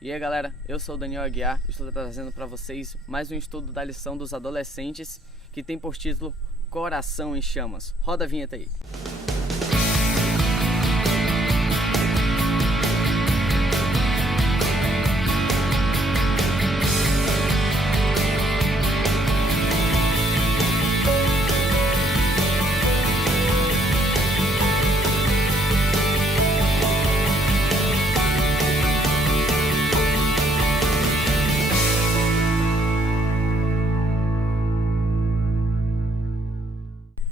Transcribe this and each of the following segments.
E aí galera, eu sou o Daniel Aguiar, estou trazendo para vocês mais um estudo da lição dos adolescentes que tem por título Coração em Chamas. Roda a vinheta aí.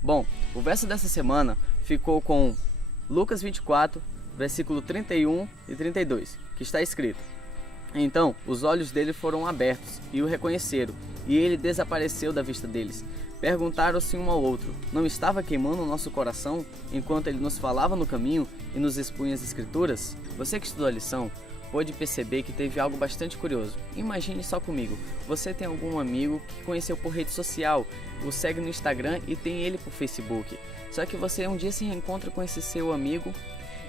Bom, o verso dessa semana ficou com Lucas 24, versículo 31 e 32, que está escrito: Então os olhos dele foram abertos e o reconheceram, e ele desapareceu da vista deles. Perguntaram-se um ao outro: Não estava queimando o nosso coração enquanto ele nos falava no caminho e nos expunha as escrituras? Você que estudou a lição pôde perceber que teve algo bastante curioso. Imagine só comigo, você tem algum amigo que conheceu por rede social, o segue no Instagram e tem ele por Facebook. Só que você um dia se reencontra com esse seu amigo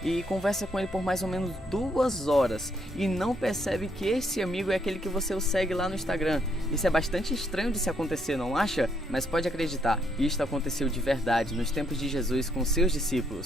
e conversa com ele por mais ou menos 2 horas e não percebe que esse amigo é aquele que você o segue lá no Instagram. Isso é bastante estranho de se acontecer, não acha? Mas pode acreditar, isto aconteceu de verdade nos tempos de Jesus com seus discípulos.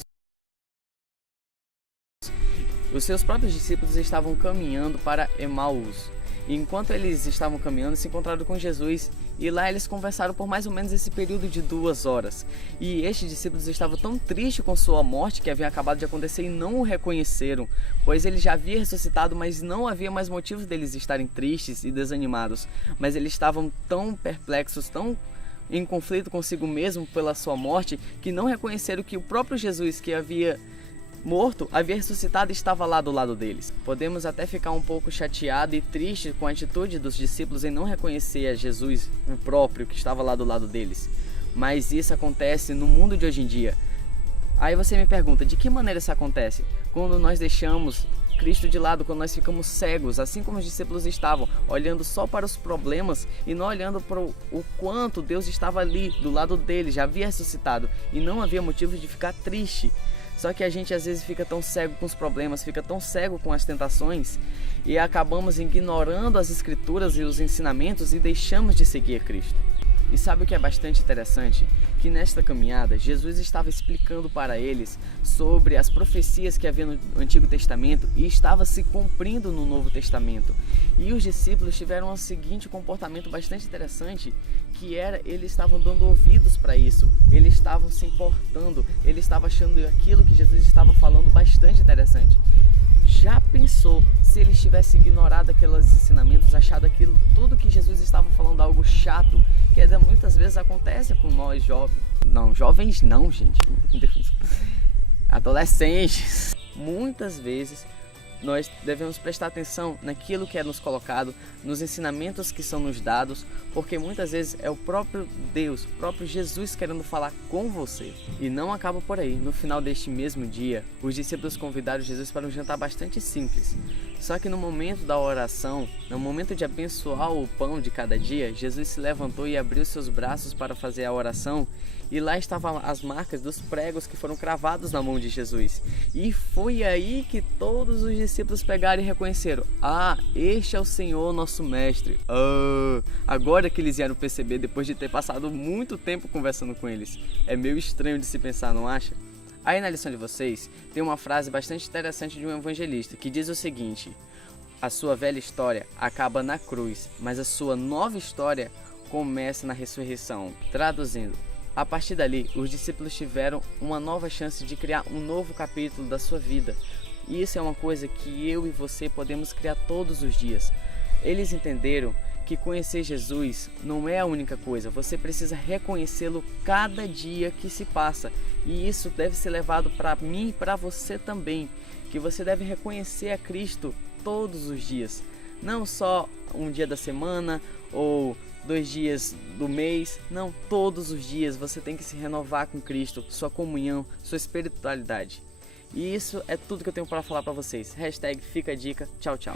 Os seus próprios discípulos estavam caminhando para Emaús. E enquanto eles estavam caminhando, se encontraram com Jesus e lá eles conversaram por mais ou menos esse período de 2 horas. E estes discípulos estavam tão tristes com sua morte que havia acabado de acontecer e não o reconheceram, pois ele já havia ressuscitado, mas não havia mais motivos deles estarem tristes e desanimados. Mas eles estavam tão perplexos, tão em conflito consigo mesmo pela sua morte, que não reconheceram que o próprio Jesus que havia morto, havia ressuscitado e estava lá do lado deles. Podemos até ficar um pouco chateado e triste com a atitude dos discípulos em não reconhecer a Jesus, o próprio, que estava lá do lado deles. Mas isso acontece no mundo de hoje em dia. Aí você me pergunta, de que maneira isso acontece? Quando nós deixamos Cristo de lado, quando nós ficamos cegos, assim como os discípulos estavam, olhando só para os problemas e não olhando para o quanto Deus estava ali, do lado deles, já havia ressuscitado e não havia motivos de ficar triste. Só que a gente às vezes fica tão cego com os problemas, fica tão cego com as tentações e acabamos ignorando as escrituras e os ensinamentos e deixamos de seguir a Cristo. E sabe o que é bastante interessante? Que nesta caminhada, Jesus estava explicando para eles sobre as profecias que havia no Antigo Testamento e estava se cumprindo no Novo Testamento. E os discípulos tiveram o seguinte comportamento bastante interessante, que era, eles estavam dando ouvidos para isso, eles estavam se importando, eles estavam achando aquilo que Jesus estava falando bastante interessante. Já pensou se eles tivessem ignorado aqueles ensinamentos, achado aquilo, tudo que Jesus estava falando algo chato, que muitas vezes acontece com nós jovens não, gente, adolescentes. Muitas vezes nós devemos prestar atenção naquilo que é nos colocado, nos ensinamentos que são nos dados, porque muitas vezes é o próprio Deus, o próprio Jesus querendo falar com você. E não acaba por aí. No final deste mesmo dia, os discípulos convidaram Jesus para um jantar bastante simples. Só que no momento da oração, no momento de abençoar o pão de cada dia, Jesus se levantou e abriu seus braços para fazer a oração. E lá estavam as marcas dos pregos que foram cravados na mão de Jesus. E foi aí que todos os discípulos pegaram e reconheceram: Ah, este é o Senhor nosso Mestre. Agora que eles vieram perceber, depois de ter passado muito tempo conversando com eles. É meio estranho de se pensar, não acha? Aí na lição de vocês, tem uma frase bastante interessante de um evangelista, que diz o seguinte: A sua velha história acaba na cruz, mas a sua nova história começa na ressurreição. Traduzindo, a partir dali, os discípulos tiveram uma nova chance de criar um novo capítulo da sua vida. E isso é uma coisa que eu e você podemos criar todos os dias. Eles entenderam que conhecer Jesus não é a única coisa, você precisa reconhecê-lo cada dia que se passa. E isso deve ser levado para mim e para você também, que você deve reconhecer a Cristo todos os dias. Não só um dia da semana ou 2 dias do mês, não, todos os dias você tem que se renovar com Cristo, sua comunhão, sua espiritualidade. E isso é tudo que eu tenho para falar para vocês. #fica a dica. Tchau, tchau.